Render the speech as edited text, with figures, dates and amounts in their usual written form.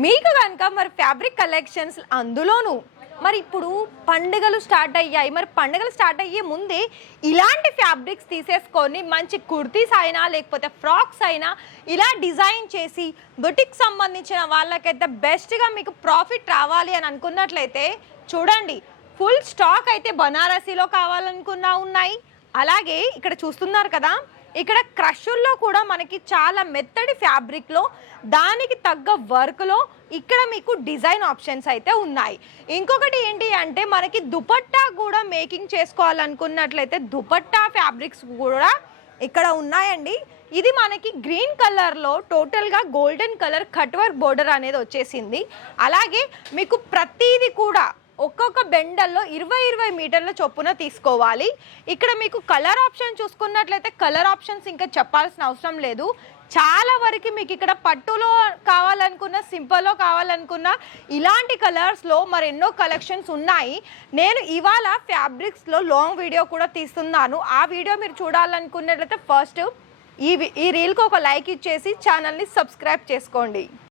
మీకు కనుక మరి ఫ్యాబ్రిక్ కలెక్షన్స్ అందులోనూ మరి ఇప్పుడు పండుగలు స్టార్ట్ అయ్యాయి. మరి పండుగలు స్టార్ట్ అయ్యే ముందే ఇలాంటి ఫ్యాబ్రిక్స్ తీసేసుకొని మంచి కుర్తీస్ అయినా లేకపోతే ఫ్రాక్స్ అయినా ఇలా డిజైన్ చేసి బొటిక్ సంబంధించిన వాళ్ళకైతే బెస్ట్గా మీకు ప్రాఫిట్ రావాలి అని అనుకున్నట్లయితే చూడండి, ఫుల్ స్టాక్ అయితే బనారసీలో కావాలనుకున్నా ఉన్నాయి. అలాగే ఇక్కడ చూస్తున్నారు కదా, ఇక్కడ క్రషుల్లో కూడా మనకి చాలా మెత్తడి ఫ్యాబ్రిక్లో దానికి తగ్గ వర్క్లో ఇక్కడ మీకు డిజైన్ ఆప్షన్స్ అయితే ఉన్నాయి. ఇంకొకటి ఏంటి అంటే మనకి దుపట్టా కూడా మేకింగ్ చేసుకోవాలనుకున్నట్లయితే దుపట్టా ఫ్యాబ్రిక్స్ కూడా ఇక్కడ ఉన్నాయండి. ఇది మనకి గ్రీన్ కలర్లో టోటల్గా golden colour cut work border అనేది వచ్చేసింది. అలాగే మీకు ప్రతిదీ కూడా ఒక్కొక్క బెండల్లో 20 మీటర్ల చొప్పున తీసుకోవాలి. ఇక్కడ మీకు కలర్ ఆప్షన్ చూసుకున్నట్లయితే కలర్ ఆప్షన్స్ ఇంకా చెప్పాల్సిన అవసరం లేదు. చాలా వరకు మీకు ఇక్కడ పట్టులో కావాలనుకున్న, సింపుల్లో కావాలనుకున్న ఇలాంటి కలర్స్లో మరెన్నో కలెక్షన్స్ ఉన్నాయి. నేను ఇవాళ ఫ్యాబ్రిక్స్లో లాంగ్ వీడియో కూడా తీస్తున్నాను. ఆ వీడియో మీరు చూడాలనుకున్నట్లయితే ఫస్ట్ ఈ రీల్కి ఒక లైక్ ఇచ్చేసి ఛానల్ని సబ్స్క్రైబ్ చేసుకోండి.